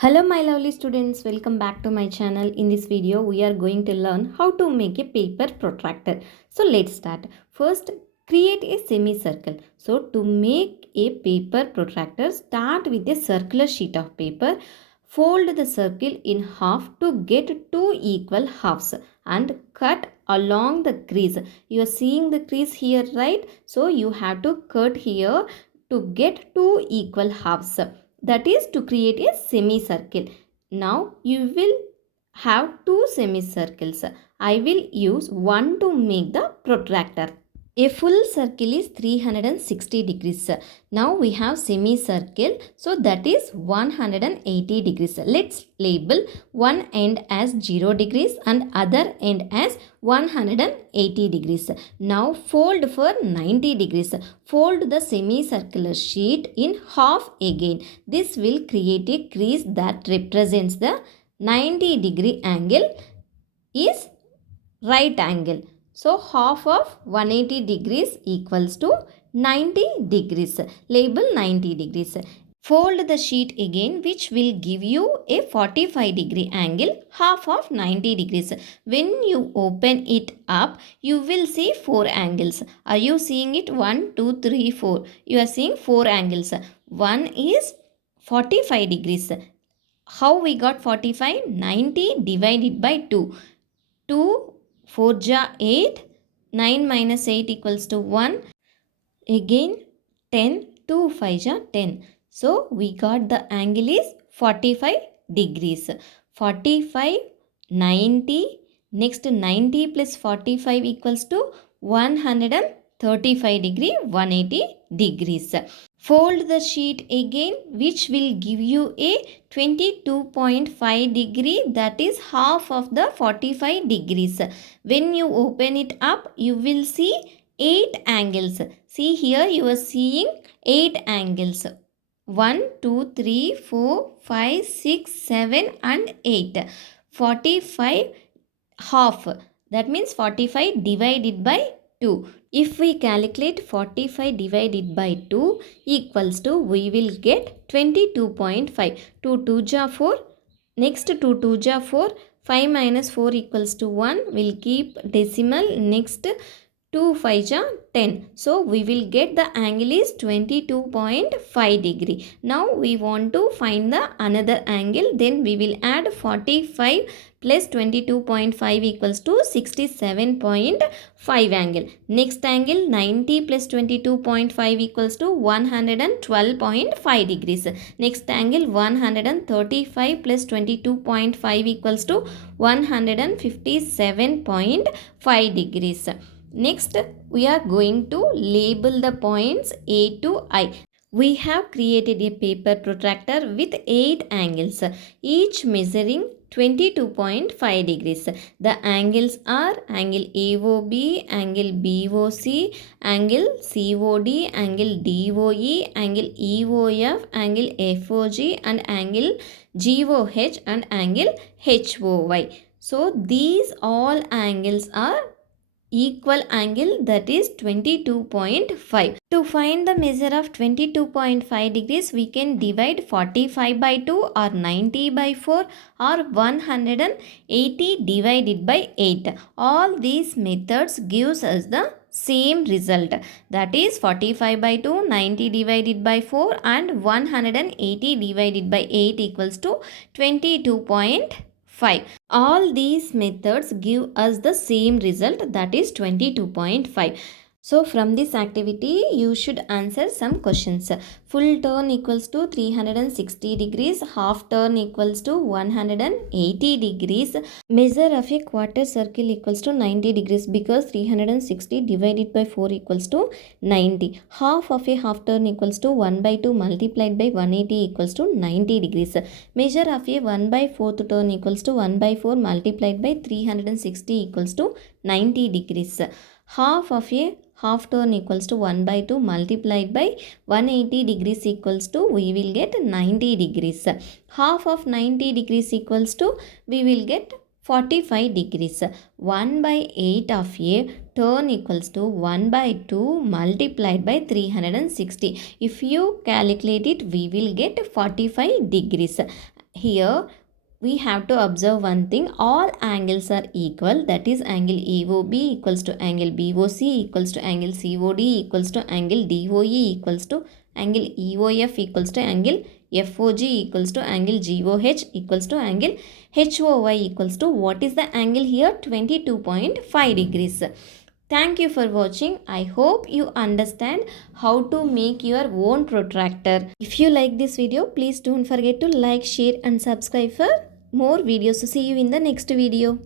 Hello my lovely students, welcome back to my channel. In this video we are going to learn how to make a paper protractor. So let's start. First, create a semicircle. So to make a paper protractor, start with a circular sheet of paper. Fold the circle in half to get two equal halves and cut along the crease. You are seeing the crease here, right? So you have to cut here to get two equal halves, that is to create a semicircle. Now you will have two semicircles. I will use one to make the protractor. A full circle is 360 degrees. Now we have semicircle, so that is 180 degrees. Let's label one end as 0 degrees and other end as 180 degrees. Now fold for 90 degrees. Fold the semicircular sheet in half again. This will create a crease that represents the 90-degree angle is right angle. So half of 180 degrees equals to 90 degrees. Label 90 degrees. Fold the sheet again, which will give you a 45-degree angle, half of 90 degrees. When you open it up, you will see 4 angles. Are you seeing it? 1, 2, 3, 4. You are seeing 4 angles. One is 45 degrees. How we got 45? 90 divided by 2. 2 4 ja 8, 9 minus 8 equals to 1. Again 10, 2 5 ja 10. So we got the angle is 45 degrees. 45, 90, next 90 plus 45 equals to 135 degree, 180 degrees. Fold the sheet again, which will give you a 22.5 degree, that is half of the 45 degrees. When you open it up, you will see 8 angles. See here, you are seeing 8 angles. 1, 2, 3, 4, 5, 6, 7 and 8. 45 half. That means 45 divided by 2. If we calculate 45 divided by 2 equals to, we will get 22.5. 2 2 ja 4. Next 2 2 ja 4. 5 minus 4 equals to 1. We'll keep decimal. Next 2 5 ja 10. So we will get the angle is 22.5 degree. Now we want to find the another angle. Then we will add 45 plus 22.5 equals to 67.5 angle. Next angle 90 plus 22.5 equals to 112.5 degrees. Next angle 135 plus 22.5 equals to 157.5 degrees. Next, we are going to label the points A to I. We have created a paper protractor with 8 angles, each measuring 22.5 degrees. The angles are angle AOB, angle BOC, angle COD, angle DOE, angle EOF, angle FOG, and angle GOH, and angle HOY. So, these all angles are equal angle, that is 22.5. To find the measure of 22.5 degrees, we can divide 45 by 2 or 90 by 4 or 180 divided by 8. All these methods gives us the same result, that is 45 by 2, 90 divided by 4 and 180 divided by 8 equals to 22.5. All these methods give us the same result, that is 22.5. So from this activity, you should answer some questions. Full turn equals to 360 degrees. Half turn equals to 180 degrees. Measure of a quarter circle equals to 90 degrees, because 360 divided by 4 equals to 90. Half of a half turn equals to 1 by 2 multiplied by 180 equals to 90 degrees. Measure of a 1 by 4th turn equals to 1 by 4 multiplied by 360 equals to 90 degrees. Half of a half turn equals to 1 by 2 multiplied by 180 degrees equals to, we will get 90 degrees. Half of 90 degrees equals to, we will get 45 degrees. 1 by 8 of a turn equals to 1 by 2 multiplied by 360. If you calculate it, we will get 45 degrees. Here we have to observe one thing, all angles are equal, that is angle AOB equals to angle BOC equals to angle COD equals to angle DOE equals to angle EOF equals to angle FOG equals to angle GOH equals to angle HOY equals to, what is the angle here, 22.5 degrees. Thank you for watching. I hope you understand how to make your own protractor. If you like this video, please don't forget to like, share and subscribe for more videos. See you in the next video.